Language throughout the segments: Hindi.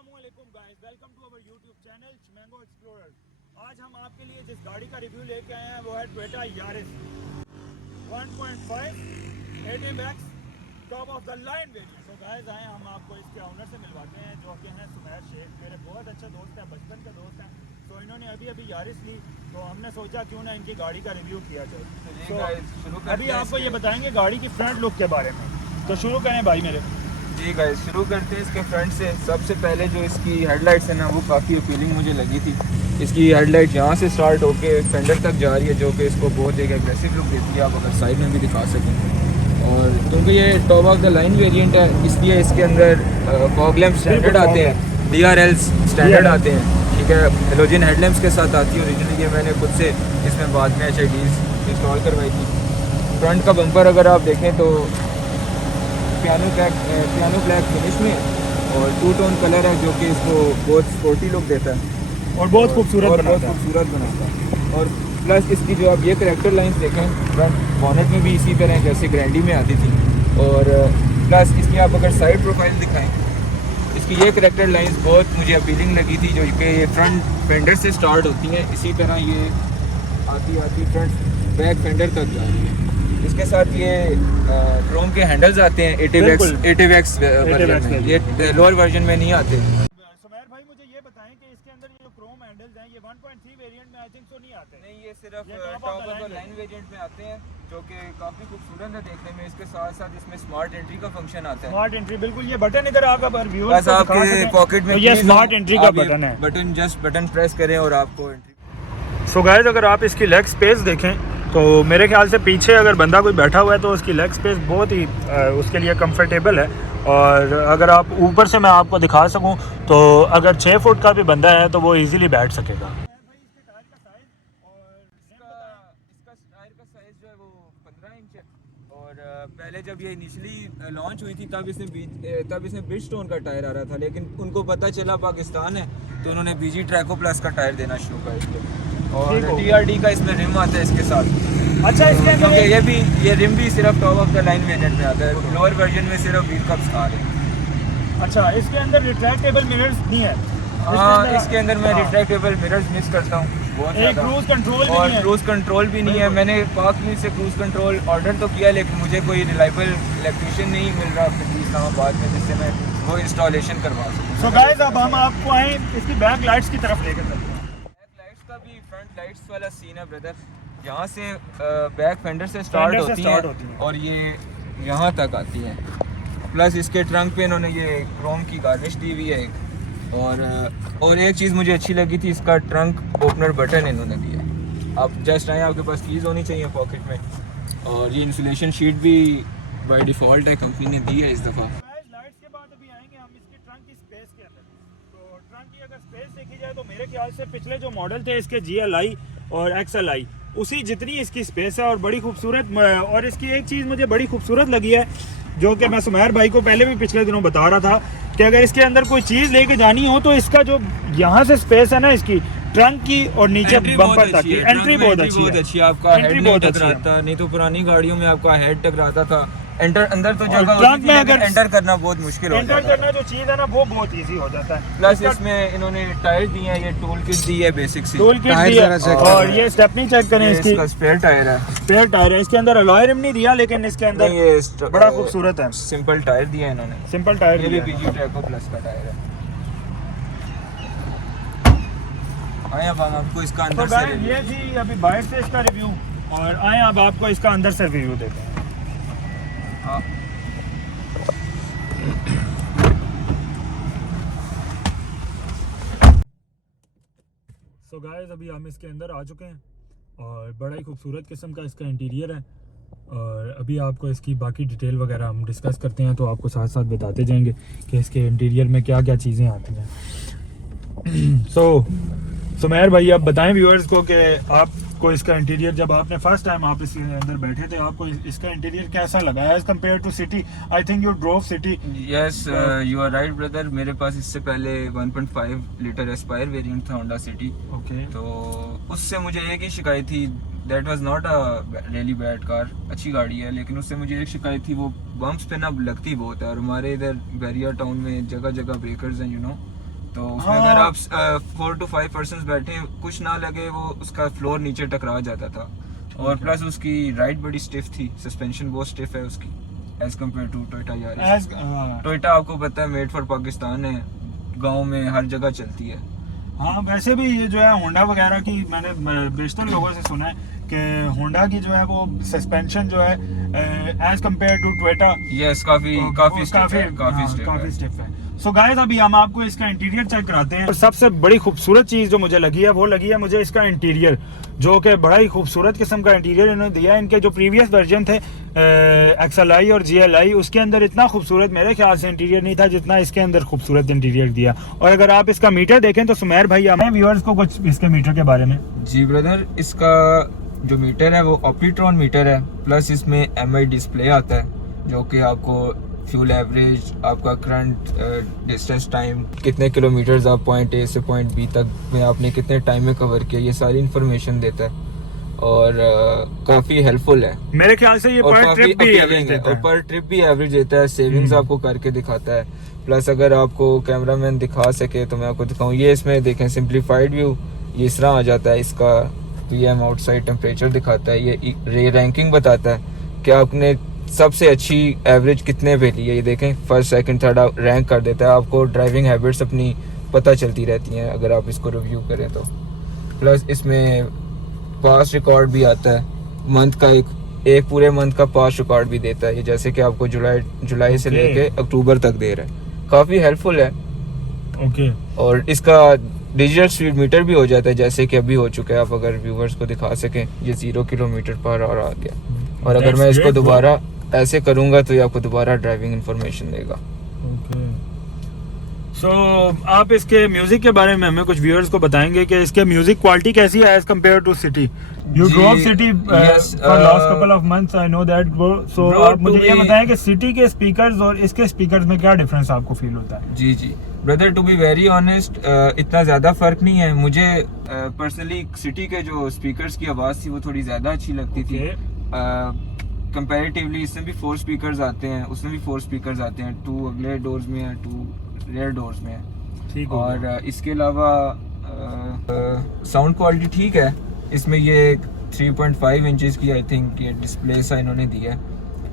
अस्सलामुअलैकुम guys, welcome to our YouTube channel Mango Explorer. आज हम आपके लिए जिस गाड़ी का रिव्यू लेके आए हैं वो है Toyota Yaris 1.5 ATMX top of the line variant. तो गाइस आए हम आपको इसके ऑनर से मिलवाते हैं जो कि हैं सुमैर शेख, मेरे बहुत अच्छे दोस्त हैं, बचपन के दोस्त हैं। तो इन्होंने अभी यारिस ली तो हमने सोचा क्यों ना इनकी गाड़ी का रिव्यू किया जाए। तो अभी आपको ये बताएंगे गाड़ी की फ्रंट लुक के बारे में। तो शुरू करें भाई मेरे। जी गाइस, शुरू करते हैं इसके फ्रंट से। सबसे पहले जो इसकी हेडलाइट्स है ना वो काफ़ी अपीलिंग मुझे लगी थी। इसकी हेडलाइट यहाँ से स्टार्ट होके फेंडर तक जा रही है जो कि इसको बहुत एक एग्रेसिव लुक देती है। आप अगर साइड में भी दिखा सकें। और क्योंकि ये top of the line variant है इसलिए इसके अंदर फॉग लैम्प स्टैंडर्ड आते हैं, DRLs स्टैंडर्ड आते हैं, ठीक है। हेलोजन हेडलैम्प्स के साथ आती है ओरिजिनली। ये मैंने खुद से इसमें बाद में HIDs इंस्टॉल करवाई थी। फ्रंट का बम्पर अगर आप देखें तो पियानो ब्लैक फिनिश में और टू टोन कलर है जो कि इसको बहुत स्पोर्टी लुक देता है और बहुत खूबसूरत बनाता है। और प्लस इसकी जो आप ये करेक्टर लाइंस देखें फ्रंट बॉनेट में भी इसी तरह जैसे ग्रैंडी में आती थी। और प्लस इसकी आप अगर साइड प्रोफाइल दिखाएं इसकी ये करेक्टर लाइंस बहुत मुझे अपीलिंग लगी थी जो कि ये फ्रंट फेंडर से स्टार्ट होती हैं, इसी तरह ये आती फ्रंट बैक फेंडर तक जा रही है। इसके साथ ये क्रोम के हैंडल्स आते हैं ATVX वर्जन में, ये लोअर वर्जन में नहीं आते। सुमैर भाई मुझे ये बताएं कि इसके अंदर ये जो क्रोम हैंडल्स हैं ये 1.3 वेरिएंट में आई थिंक तो नहीं आते। नहीं, ये सिर्फ top of the line variant में आते हैं जो कि काफ़ी खूबसूरत है देखने में। इसके साथ साथ इसमें स्मार्ट एंट्री का फंक्शन आता है। स्मार्ट एंट्री, बिल्कुल ये बटन इधर आपका व्यूअर्स बस आपके पॉकेट में ये स्मार्ट एंट्री का बटन है। बटन प्रेस करें और आपको एंट्री। सो गाइस अगर आप इसकी लेग स्पेस देखें तो मेरे ख्याल से पीछे अगर बंदा कोई बैठा हुआ है तो उसकी लेग स्पेस बहुत ही उसके लिए कंफर्टेबल है। और अगर आप ऊपर से मैं आपको दिखा सकूं तो अगर 6 फुट का भी बंदा है तो वो इजीली बैठ सकेगा। पहले जब ये इनिशियली लॉन्च हुई थी तब इसमें ब्रिजस्टोन का टायर आ रहा था, लेकिन उनको पता चला पाकिस्तान है तो उन्होंने BG ट्रैको प्लस का टायर देना शुरू कर दिया। और TRD का इसमें रिम आता है इसके साथ। अच्छा, इसके क्योंकि ये रिम भी सिर्फ top of the line variant में आता है, लोअर वर्जन में सिर्फ व्हील कप्स आ रहे हैं। अच्छा, इसके अंदर रिट्रैक्टेबल मिरर्स नहीं है। हाँ, इसके अंदर मैं रिट्रैक्टेबल मिरर्स मिस करता हूँ बहुत ज़्यादा। क्रूज कंट्रोल भी और नहीं है। क्रूज कंट्रोल भी नहीं है। मैंने पार्क से क्रूज कंट्रोल ऑर्डर तो किया लेकिन मुझे कोई रिलायबल इलेक्ट्रीशियन नहीं मिल रहा इस्लामाबाद में जिससे मैं वो इंस्टॉलेशन करवा सकूँ। सो गाइस अब हम आपको आए इसकी बैक लाइट्स की तरफ लेकर चलते हैं। बैक लाइट्स का भी फ्रंट लाइट्स वाला सीन है ब्रदर। यहाँ से बैक फेंडर से स्टार्ट होती है और ये यहाँ तक आती है। प्लस इसके ट्रंक पे इन्होंने ये क्रोम की गार्निश दी हुई है एक। और एक चीज़ मुझे अच्छी लगी थी, इसका ट्रंक ओपनर बटन इन्होंने दिया। आप जस्ट आए, आपके पास कीज़ होनी चाहिए पॉकेट में। और ये इंसुलेशन शीट भी बाय डिफ़ॉल्ट है, कंपनी ने दी है इस दफ़ा। लाइट्स के बाद अभी आएंगे हम इसके ट्रंक की स्पेस के अंदर। तो ट्रंक की अगर स्पेस देखी जाए तो मेरे ख्याल से पिछले जो मॉडल थे इसके GLI और XLI उसी जितनी इसकी स्पेस है और बड़ी खूबसूरत। और इसकी एक चीज़ मुझे बड़ी खूबसूरत लगी है जो कि मैं सुमैर भाई को पहले भी पिछले दिनों बता रहा था कि अगर इसके अंदर कोई चीज़ लेके जानी हो तो इसका जो यहाँ से स्पेस है ना इसकी ट्रंक की और नीचे बम्पर तक की एंट्री बहुत अच्छी है। आपका हेड नहीं टकराता, नहीं तो पुरानी गाड़ियों में आपका हेड टकराता था। अंदर तो जगह ट्रंक में अगर एंटर करना बहुत मुश्किल होता है। एंटर करना जो चीज़ है ना वो बहुत इजी हो जाता है। प्लस इसमें इन्होंने टायर दिए हैं, ये टूल किट दी है बेसिक सी टूल किट दी है। और ये स्टेपनी चेक करें, इसकी स्पेयर टायर है। स्पेयर टायर है। इसके अंदर अलॉय रिम नहीं दिया लेकिन इसके अंदर ये बड़ा खूबसूरत है। सिंपल टायर दिया है इन्होंने, सिंपल टायर। ये भी BG ट्रैको प्लस का टायर है। आए अब हम आपको इसका अंदर से ये थी अभी बाहर से इसका रिव्यू और आए अब आपको इसका अंदर से रिव्यू देते हैं। सो गाइस अभी हम इसके अंदर आ चुके हैं और बड़ा ही खूबसूरत किस्म का इसका इंटीरियर है। और अभी आपको इसकी बाकी डिटेल वगैरह हम डिस्कस करते हैं तो आपको साथ साथ बताते जाएंगे कि इसके इंटीरियर में क्या क्या चीज़ें आती हैं। सुमैर भाई आप बताएं व्यूअर्स को कि आपको इसका इंटीरियर, जब आपने फर्स्ट टाइम आप इसके अंदर बैठे थे, आपको इसका इंटीरियर कैसा लगा as compare to City? I think you drove City. Yes, you are right brother. मेरे पास इससे पहले 1.5 लीटर एस्पायर वेरिएंट था होंडा सिटी। ओके। तो उससे मुझे एक ही शिकायत थी, that was not a really bad car, अच्छी गाड़ी है, लेकिन उससे मुझे एक शिकायत थी वो बम्प्स पे ना लगती बहुत है। और हमारे इधर बैरिया टाउन में जगह जगह ब्रेकर्स हैं, यू नो, तो उसमें हाँ। अगर आप 4 to 5 पर्सन बैठे कुछ ना लगे, वो उसका फ्लोर नीचे टकरा जाता था। और प्लस उसकी राइड बड़ी स्टिफ थी, सस्पेंशन बहुत स्टिफ है उसकी as compare to Toyota Yaris. Toyota आपको पता है मेड फॉर पाकिस्तान है, गाँव में हर जगह चलती है। हाँ, वैसे भी ये जो है होंडा वगैरह की मैंने बेशतर लोगों से सुना है कि होंडा की जो है वो सस्पेंशन जो है as compare to Toyota yes काफी स्टिफ है। सो गाइस अभी हम आपको इसका इंटीरियर चेक कराते हैं। और सबसे बड़ी खूबसूरत चीज़ जो मुझे लगी है वो लगी है मुझे इसका इंटीरियर, जो कि बड़ा ही खूबसूरत किस्म का इंटीरियर इन्होंने दिया है। इनके जो प्रीवियस वर्जन थे XLI और GLI, उसके अंदर इतना खूबसूरत मेरे ख्याल से इंटीरियर नहीं था जितना इसके अंदर खूबसूरत इंटीरियर दिया। और अगर आप इसका मीटर देखें तो सुमेर भाई हमें व्यूअर्स को कुछ इसके मीटर के बारे में। जी ब्रदर, इसका जो मीटर है वो ऑप्टीट्रॉन मीटर है, प्लस इसमें MI डिस्प्ले आता है जो कि आपको फ्यूल एवरेज, आपका करंट डिस्टेंस टाइम, कितने किलोमीटर्स आप पॉइंट A से पॉइंट B तक में आपने कितने टाइम में कवर किया, ये सारी इन्फॉर्मेशन देता है। और काफ़ी हेल्पफुल है मेरे ख्याल से ये पर ट्रिप भी एवरेज देता है। और पर ट्रिप भी एवरेज देता है, सेविंग्स आपको करके दिखाता है। प्लस अगर आपको कैमरामैन दिखा सके तो मैं आपको दिखाऊँ, ये इसमें देखें सिंप्लीफाइड व्यू ये इस तरह आ जाता है। इसका PM आउटसाइड टेम्परेचर दिखाता है, ये रे रैंकिंग बताता है कि आपने सबसे अच्छी एवरेज कितने पे ली है। ये देखें फर्स्ट सेकंड थर्ड रैंक कर देता है, आपको ड्राइविंग हैबिट्स अपनी पता चलती रहती हैं अगर आप इसको रिव्यू करें तो। प्लस इसमें पास रिकॉर्ड भी आता है, मंथ का एक पूरे मंथ का पास रिकॉर्ड भी देता है, ये जैसे कि आपको जुलाई से लेके अक्टूबर तक दे रहा है। काफ़ी हेल्पफुल है। ओके। और इसका डिजिटल स्पीड मीटर भी हो जाता है जैसे कि अभी हो चुका है। आप अगर व्यूवर्स को दिखा सकें, ये 0 किलोमीटर पर आवर आ गया। और अगर मैं इसको दोबारा ऐसे करूंगा तो ये आपको दोबारा ड्राइविंग इंफॉर्मेशन देगा। ओके। सो आप इसके म्यूजिक के बारे में हमें कुछ व्यूअर्स को बताएंगे कि इसके म्यूजिक क्वालिटी कैसी है as compare to City. You drove City for last couple of months, I know that. So आप मुझे ये बताएं कि सिटी के स्पीकर्स और इसके स्पीकर्स में क्या डिफरेंस आपको फील होता है? जी brother, to be very honest इतना ज़्यादा फ़र्क नहीं है। मुझे पर्सनली सिटी के जो स्पीकर्स की आवाज़ थी वो थोड़ी ज़्यादा अच्छी लगती थी कंपैरेटिवली। इसमें भी 4 स्पीकर्स आते हैं, उसमें भी 4 स्पीकर्स आते हैं, 2 अगले डोर्स में है, 2 रेयर डोर्स में है। ठीक। और इसके अलावा साउंड क्वालिटी ठीक है। इसमें ये 3.5 इंचेस की आई थिंक ये डिस्प्ले सा इन्होंने दिया है।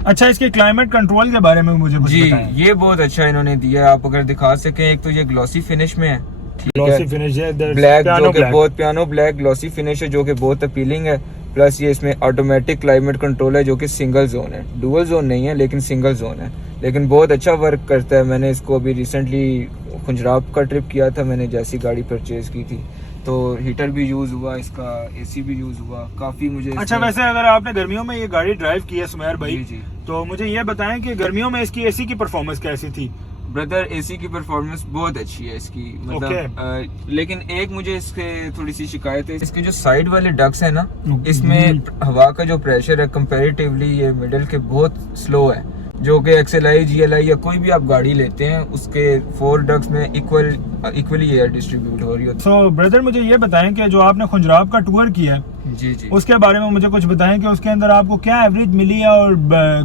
अच्छा, इसके क्लाइमेट कंट्रोल के बारे में मुझे कुछ बताएं। ये बहुत अच्छा इन्होंने दिया है। आप अगर दिखा सकें, एक तो ये ग्लॉसी फिनिश में है, ग्लॉसी फिनिश है, ब्लैक जो कि बहुत पियानो ब्लैक ग्लॉसी फिनिश है जो कि बहुत अपीलिंग है। प्लस ये इसमें ऑटोमेटिक क्लाइमेट कंट्रोल है जो कि सिंगल जोन है, डुअल जोन नहीं है लेकिन सिंगल जोन है, लेकिन बहुत अच्छा वर्क करता है। मैंने इसको अभी रिसेंटली खुंजराब का ट्रिप किया था, मैंने जैसी गाड़ी परचेज की थी तो हीटर भी यूज़ हुआ, इसका AC भी यूज़ हुआ काफ़ी मुझे। अच्छा, वैसे अगर आपने गर्मियों में ये गाड़ी ड्राइव की है सुमेर भाई, जी तो मुझे ये बताएं कि गर्मियों में इसकी AC की परफॉर्मेंस कैसी थी? ब्रदर, AC की परफॉर्मेंस बहुत अच्छी है इसकी, मतलब लेकिन एक मुझे इसके थोड़ी सी शिकायत है, इसके जो साइड वाले डक्ट्स है ना, इसमें हवा का जो प्रेशर है कंपैरेटिवली ये मिडिल के बहुत स्लो है, जो कि XLI GLI या कोई भी आप गाड़ी लेते हैं उसके 4 डक्ट्स में इक्वली एयर डिस्ट्रीब्यूट हो रही है। सो ब्रदर मुझे ये बताएं कि जो आपने खुंजराब का टूर किया है जी उसके बारे में मुझे कुछ बताएं कि उसके अंदर आपको क्या एवरेज मिली है और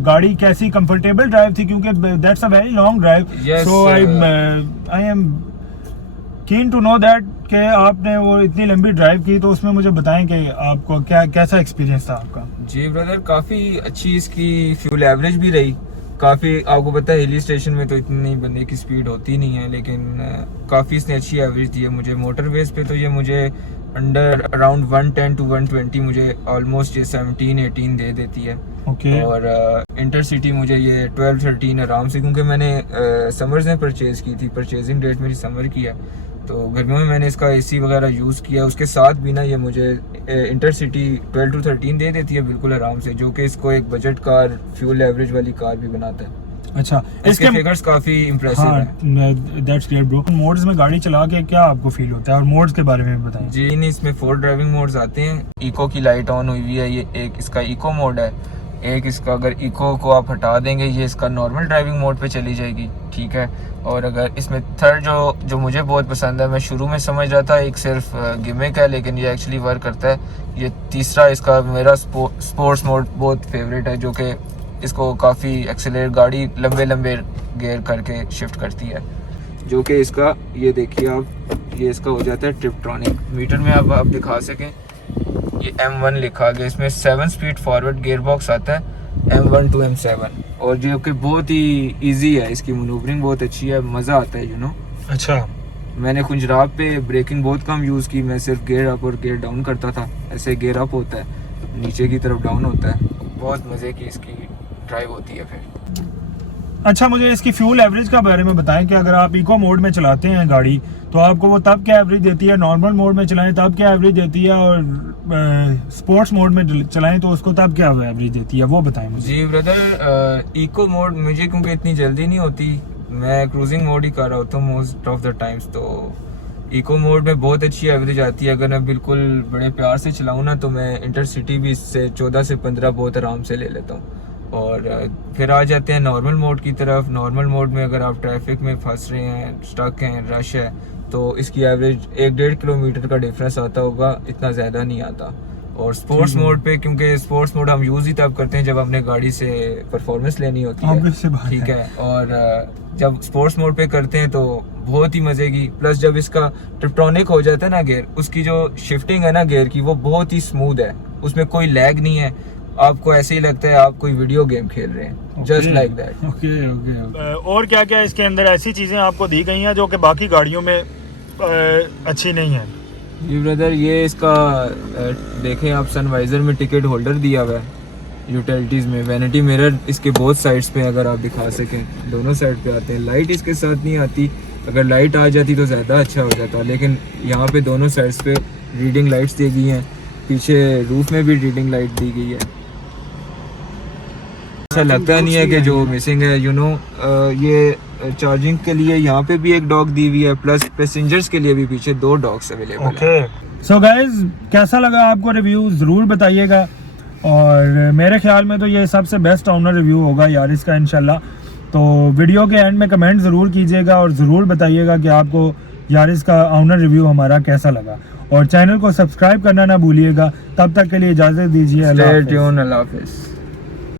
गाड़ी कैसी कंफर्टेबल ड्राइव थी, क्योंकि that's a very long drive. So I am keen to know that कि आपने वो इतनी लंबी ड्राइव की, तो उसमें मुझे बताएं कि आपको कैसा एक्सपीरियंस था आपका। जी ब्रदर, काफ़ी अच्छी इसकी फ्यूल एवरेज भी रही। काफ़ी आपको पता है हिली स्टेशन में तो इतनी बंदे की स्पीड होती नहीं है, लेकिन काफ़ी इसने अच्छी एवरेज दी है मुझे। मोटरवेज पे तो ये मुझे अंडर अराउंड 110 to 120 मुझे ऑलमोस्ट ये 17-18 दे देती है। और इंटरसिटी मुझे ये 12-13 आराम से, क्योंकि मैंने समर्स में परचेज़ की थी, परचेजिंग डेट मेरी समर की है, तो गर्मियों में मैंने इसका AC वगैरह यूज़ किया, उसके साथ भी ना ये मुझे इंटरसिटी 12 to 13 दे देती है बिल्कुल आराम से, जो कि इसको एक बजट कार फ्यूल एवरेज वाली कार भी बनाता है। अच्छा, इसके फिगर्स काफी इंप्रेसिव हैं। That's great bro. मोड्स में गाड़ी चला के क्या आपको फील होता है और मोड्स के बारे में बताएं। जी, नहीं, इसमें 4 ड्राइविंग मोड्स आते हैं। इको की लाइट ऑन हुई हुई है, ये एक इसका इको मोड है, एक इसका अगर इको को आप हटा देंगे ये इसका नॉर्मल ड्राइविंग मोड पे चली जाएगी, ठीक है। और अगर इसमें थर्ड जो मुझे बहुत पसंद है, मैं शुरू में समझ रहा था एक सिर्फ गिमिक है, लेकिन ये एक्चुअली वर्क करता है। ये तीसरा इसका मेरा स्पोर्ट्स मोड बहुत फेवरेट है, जो कि इसको काफ़ी एक्सेलरेट गाड़ी लंबे गियर करके शिफ्ट करती है। जो कि इसका ये देखिए आप, ये इसका हो जाता है ट्रिप्ट्रॉनिक। मीटर में अब आप दिखा सकें, ये M1 लिखा गया, इसमें 7 स्पीड फॉरवर्ड गियर बॉक्स आता है M1 to M7, और जो कि बहुत ही इजी है, इसकी मनूवरिंग बहुत अच्छी है, मज़ा आता है अच्छा। मैंने खुंजराब पे ब्रेकिंग बहुत कम यूज़ की, मैं सिर्फ गियर अप और गियर डाउन करता था। ऐसे गियर अप होता है, नीचे की तरफ डाउन होता है, बहुत मज़े की इसकी ड्राइव होती है। फिर अच्छा, मुझे इसकी फ्यूल एवरेज का बारे में बताएं कि अगर आप इको मोड में चलाते हैं गाड़ी तो आपको वो तब क्या एवरेज देती है, नॉर्मल मोड में चलाएं तब क्या एवरेज देती है, और स्पोर्ट्स मोड में चलाएं तो उसको तब क्या एवरेज देती है, वो बताएं मुझे। जी ब्रदर, इको मोड मुझे क्योंकि इतनी जल्दी नहीं होती, मैं क्रूजिंग मोड ही कर रहा होता हूँ मोस्ट ऑफ द टाइम्स, तो इको मोड में बहुत अच्छी एवरेज आती है। अगर मैं बिल्कुल बड़े प्यार से चलाऊँ ना तो मैं इंटरसिटी भी इससे 14 से 15 बहुत आराम से ले लेता हूँ। और फिर आ जाते हैं नॉर्मल मोड की तरफ। नॉर्मल मोड में अगर आप ट्रैफिक में फंस रहे हैं, स्टक हैं, रश है, तो इसकी एवरेज 1-1.5 किलोमीटर का डिफरेंस आता होगा, इतना ज़्यादा नहीं आता। और स्पोर्ट्स मोड पे, क्योंकि स्पोर्ट्स मोड हम यूज़ ही तब करते हैं जब अपने गाड़ी से परफॉर्मेंस लेनी होती है, ठीक है। और जब स्पोर्ट्स मोड पे करते हैं तो बहुत ही मज़े की, प्लस जब इसका ट्रिप्ट्रॉनिक हो जाता है ना गियर, उसकी जो शिफ्टिंग है ना गियर की, वो बहुत ही स्मूथ है, उसमें कोई लैग नहीं है, आपको ऐसे ही लगता है आप कोई वीडियो गेम खेल रहे हैं, जस्ट लाइक दैट। ओके। और क्या क्या इसके अंदर ऐसी चीज़ें आपको दी गई हैं जो कि बाकी गाड़ियों में अच्छी नहीं है? जी ब्रदर, ये इसका देखें आप, सनवाइजर में टिकट होल्डर दिया हुआ है, यूटिलिटीज़ में वैनिटी मिरर इसके बोथ साइड्स पे अगर आप दिखा सकें, दोनों साइड पे आते हैं। लाइट इसके साथ नहीं आती, अगर लाइट आ जाती तो ज़्यादा अच्छा हो जाता, लेकिन यहाँ पे दोनों साइड्स पे रीडिंग लाइट्स दी गई हैं, पीछे रूफ में भी रीडिंग लाइट दी गई है। ऐसा लगता नहीं है कि जो मिसिंग है, ये चार्जिंग के लिए यहाँ पे भी एक डॉग दी हुई है, प्लस पैसेंजर्स के लिए भी पीछे 2 डॉग्स अवेलेबल है। सो गाइज, कैसा लगा आपको रिव्यू ज़रूर बताइएगा, और मेरे ख्याल में तो ये सबसे बेस्ट ऑनर रिव्यू होगा यारिस का इंशाल्लाह। तो वीडियो के एंड में कमेंट ज़रूर कीजिएगा और ज़रूर बताइएगा कि आपको यारिस का ऑनर रिव्यू हमारा कैसा लगा, और चैनल को सब्सक्राइब करना ना भूलिएगा। तब तक के लिए इजाज़त दीजिए। अल्लाह हाफ़िज़।